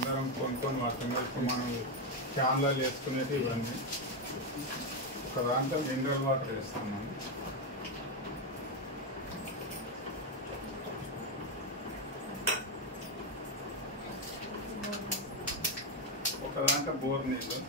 అందరం కొనుక్కొని వాడతాం. ఇప్పుడు మనం క్యాన్లలో వేసుకునేవి ఇవన్నీ. ఒక దాంట్లో మినరల్ వాటర్ వేస్తాం మనం. ఒక దాంట్లో బోర్ నీళ్ళు.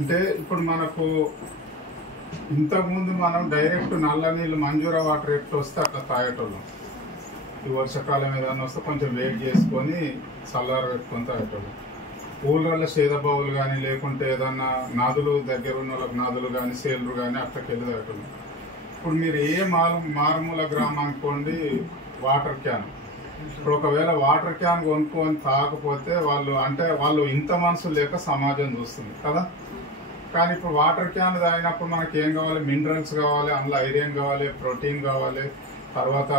అంటే ఇప్పుడు మనకు ఇంతకుముందు మనం డైరెక్ట్ నల్ల నీళ్ళు మంజూరా వాటర్ ఎట్లా వస్తే అట్లా తాగేటోళ్ళం. ఈ వర్షాకాలం ఏదైనా వస్తే కొంచెం వెయిట్ చేసుకొని చల్లార పెట్టుకొని తాగేటోళ్ళం. ఊళ్ళల్లో సేదబావులు కానీ లేకుంటే ఏదన్నా నదులు దగ్గర ఉన్న వాళ్ళకి నదులు కానీ సేర్లు కానీ అట్లకి వెళ్ళి తాగేటోళ్ళం. ఇప్పుడు మీరు ఏ మారుమూల గ్రామానికి పోండి వాటర్ క్యాన్. ఇప్పుడు ఒకవేళ వాటర్ క్యాన్ కొనుక్కొని తాగకపోతే వాళ్ళు ఇంత మనసు లేక సమాజం చూస్తుంది కదా. కానీ ఇప్పుడు వాటర్ క్యాన్ తాగినప్పుడు మనకి ఏం కావాలి? మినరల్స్ కావాలి, అందులో ఐరన్ కావాలి, ప్రోటీన్ కావాలి, తర్వాత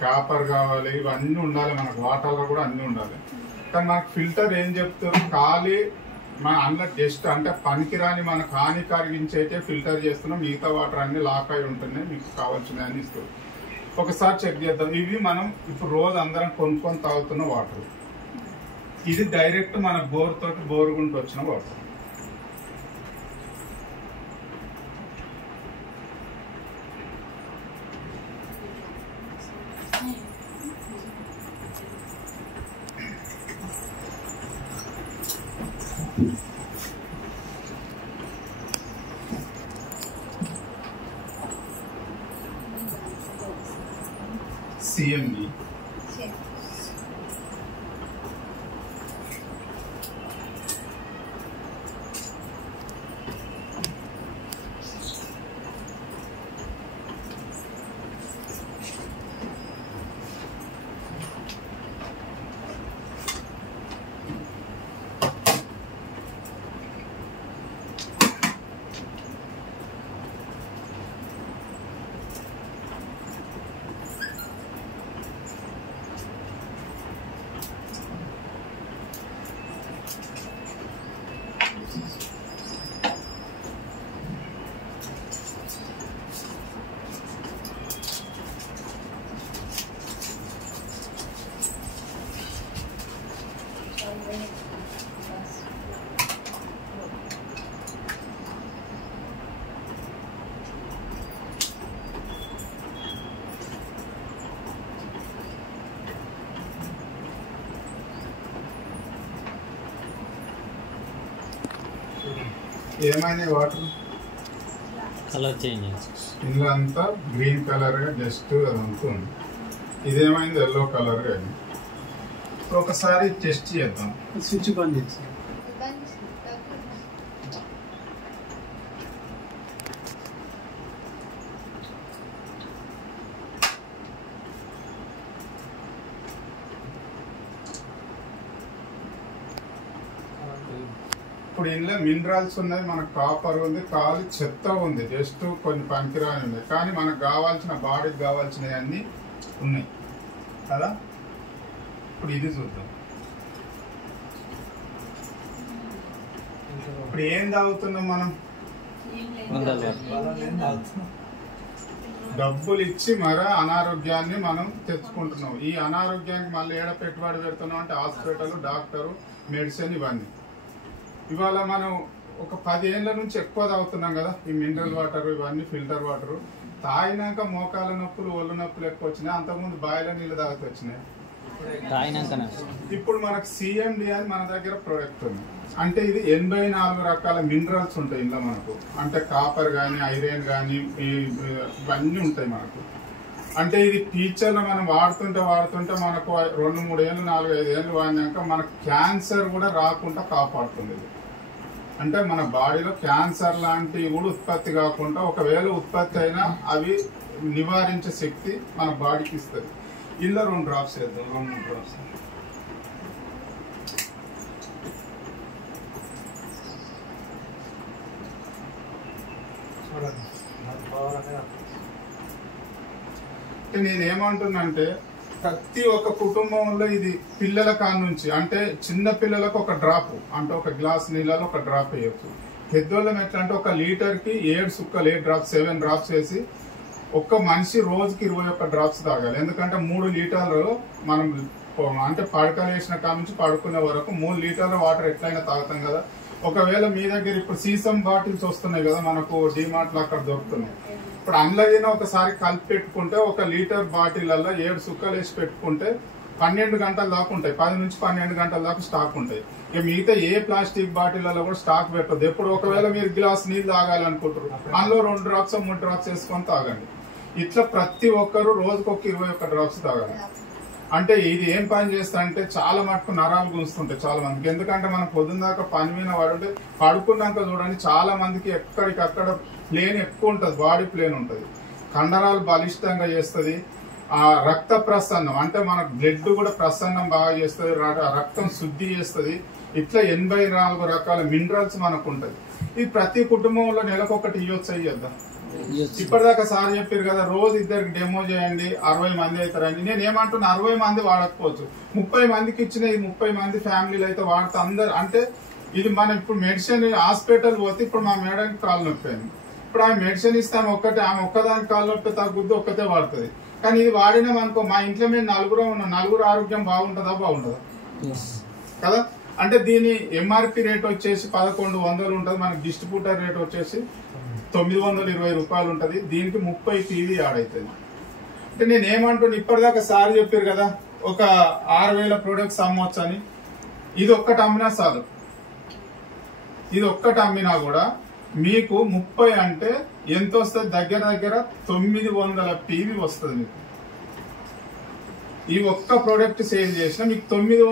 కాపర్ కావాలి, ఇవన్నీ ఉండాలి. మనకు వాటర్లో కూడా అన్నీ ఉండాలి. కానీ మనకు ఫిల్టర్ ఏం చెప్తారు? ఖాళీ మన అందులో జస్ట్ అంటే పనికిరాని మనకు హాని కలిగించైతే ఫిల్టర్ చేస్తున్నాం, మిగతా వాటర్ అన్ని లాక్ అయి ఉంటున్నాయి, మీకు కావాల్సినవి అని ఇస్తారు. ఒకసారి చెక్ చేద్దాం. ఇవి మనం ఇప్పుడు రోజు అందరం కొనుక్కొని తాగుతున్న వాటర్. ఇది డైరెక్ట్ మన బోర్ తోటి బోరుగుంటూ వచ్చిన వాటర్. CMB ఏమైనా వాటర్ కలర్ చేంజ్ ఇందులో అంతా గ్రీన్ కలర్గా జస్ట్ అదంతా ఉంది. ఇదేమైంది ఎల్లో కలర్గా అయింది. ఒకసారి టెస్ట్ చేద్దాం. స్విచ్ బంద్ చేసి ఇప్పుడు ఇందులో మినరల్స్ ఉన్నాయి, మనకు కాపర్ ఉంది, కాలు చెత్త ఉంది, జస్ట్ కొన్ని పనికిరాని ఉన్నాయి. కానీ మనకు కావాల్సిన బాడీకి కావాల్సినవి అన్నీ ఉన్నాయి కదా. ఇప్పుడు ఇది చూద్దాం. ఇప్పుడు ఏం తాగుతున్నాం మనం? డబ్బులు ఇచ్చి మరో అనారోగ్యాన్ని మనం తెచ్చుకుంటున్నాం. ఈ అనారోగ్యానికి మళ్ళీ ఏడ పెట్టుబడి పెడుతున్నాం అంటే హాస్పిటల్, డాక్టరు, మెడిసిన్ ఇవన్నీ. ఇవాళ మనం ఒక 10 ఏళ్ళ నుంచి ఎక్కువ తాగుతున్నాం కదా ఈ మినరల్ వాటర్, ఇవన్నీ ఫిల్టర్ వాటర్. తాగినాక మోకాల నొప్పులు, ఒళ్ళు నొప్పులు ఎక్కువ వచ్చినాయి. అంతకుముందు బాయిల నీళ్ళు తాగుతూ వచ్చినాయి. ఇప్పుడు మనకు CMD అని మన దగ్గర ప్రోడక్ట్ ఉంది. అంటే ఇది 84 రకాల మినరల్స్ ఉంటాయి ఇందులో మనకు. అంటే కాపర్ కానీ, ఐరన్ కానీ, ఇవన్నీ ఉంటాయి మనకు. అంటే ఇది టీచర్లు మనం వాడుతుంటే మనకు 2-3 ఏళ్ళు, 4-5 ఏళ్ళు వాడినాక మనకు క్యాన్సర్ కూడా రాకుండా కాపాడుతుంది. అంటే మన బాడీలో క్యాన్సర్ లాంటివి కూడా ఉత్పత్తి కాకుండా, ఒకవేళ ఉత్పత్తి అయినా అవి నివారించే శక్తి మన బాడీకి ఇస్తుంది. ఇందులో 2 డ్రాప్స్ వేద్దాం. 2-3 డ్రాప్స్. నేనేమంటున్నానంటే ప్రతి ఒక్క కుటుంబంలో ఇది పిల్లల కానుంచి అంటే చిన్న పిల్లలకు ఒక డ్రాప్ అంటే ఒక గ్లాస్ నీళ్ళలో ఒక డ్రాప్ వేయచ్చు. పెద్దోళ్ళం ఎట్లా అంటే ఒక లీటర్ కి 7 సుక్కలు 8 డ్రాప్స్ 7 డ్రాప్స్ వేసి ఒక్క మనిషి రోజుకి 21 డ్రాప్స్ తాగాలి. ఎందుకంటే 3 లీటర్లు మనం అంటే పడకలు వేసిన కాడ నుంచి పడుకునే వరకు 3 లీటర్ల వాటర్ ఎట్లయినా తాగుతాం కదా. ఒకవేళ మీ దగ్గర ఇప్పుడు సీసం బాటిల్స్ వస్తున్నాయి కదా మనకు డిమార్ట్ లో అక్కడ దొరుకుతున్నాయి. ఇప్పుడు అందులో ఒకసారి కలిపి పెట్టుకుంటే 1 లీటర్ బాటిళ్లలో 7 సుక్కలు వేసి పెట్టుకుంటే 12 గంటల దాకా ఉంటాయి. 10 నుంచి 12 గంటల దాకా స్టాక్ ఉంటాయి. ఇక మిగతా ఏ ప్లాస్టిక్ బాటిళ్లలో కూడా స్టాక్ పెట్టదు. ఎప్పుడు ఒకవేళ మీరు గ్లాస్ నీళ్ళు తాగాలనుకుంటారు అందులో 2 డ్రాప్స్ 3 డ్రాప్స్ వేసుకొని తాగండి. ఇట్లా ప్రతి ఒక్కరు రోజుకొక 21 డ్రాప్స్ తాగాలి. అంటే ఇది ఏం పని చేస్తా అంటే చాలా మటుకు నరాలు గుంజుతుంటాయి చాలా మందికి. ఎందుకంటే మనం పొద్దున్న దాకా పని మీద పడుంటే పడుకున్నాక చూడండి చాలా మందికి ఎక్కడికక్కడ ప్లేన్ ఎక్కువ ఉంటుంది, బాడీ ప్లేన్ ఉంటుంది. కండరాలు బలిష్టంగా చేస్తుంది. ఆ రక్త ప్రసన్నం అంటే మన బ్లడ్ కూడా ప్రసన్నం బాగా చేస్తుంది, రక్తం శుద్ధి చేస్తుంది. ఇట్లా 84 రకాల మినరల్స్ మనకు ఉంటుంది. ఇది ప్రతి కుటుంబంలో నెలకొకటి ఇవ్వచ్చు అయ్యొద్దా. ఇప్పటిదాకా సార్ చెప్పారు కదా రోజు ఇద్దరికి డెమో చేయండి 60 మంది అవుతారండి. నేను ఏమంటున్నా 60 మంది వాడకపోవచ్చు, 30 మందికి ఇచ్చిన ఈ 30 మంది ఫ్యామిలీలు అయితే వాడుతూ అందరు. అంటే ఇది మనం ఇప్పుడు మెడిసిన్ హాస్పిటల్ పోతే ఇప్పుడు మా మేడంకి కాలు నొప్పి అయింది. ఇప్పుడు ఆమె మెడిసిన్ ఇస్తాను ఒక్కటే, ఆమె ఒక్కదానికి కాలు నొప్పి తగ్గుద్ది ఒక్కతే వాడుతుంది. కానీ ఇది వాడినాం అనుకో మా ఇంట్లో మేము నలుగురు ఆరోగ్యం బాగుంటుందా బాగుంటుందా కదా. అంటే దీని ఎంఆర్పి రేట్ వచ్చేసి 1100 ఉంటుంది, మనకి డిస్ట్రిబ్యూటర్ రేట్ వచ్చేసి 920 రూపాయలు ఉంటుంది. దీనికి 30 పీవీ యాడ్ అవుతుంది. అంటే నేను ఏమంటున్నా ఇప్పటిదాకా సార్ చెప్పారు కదా ఒక 6000 ప్రొడక్ట్స్ అమ్మవచ్చు అని. ఇది ఒక్కటి అమ్మినా చాలు. ఇది ఒక్కటి అమ్మినా కూడా మీకు 30 అంటే ఎంత వస్తుంది, దగ్గర 900 పీవీ వస్తుంది మీకు. ఈ ఒక్క ప్రోడక్ట్ సేల్ చేసినా మీకు 900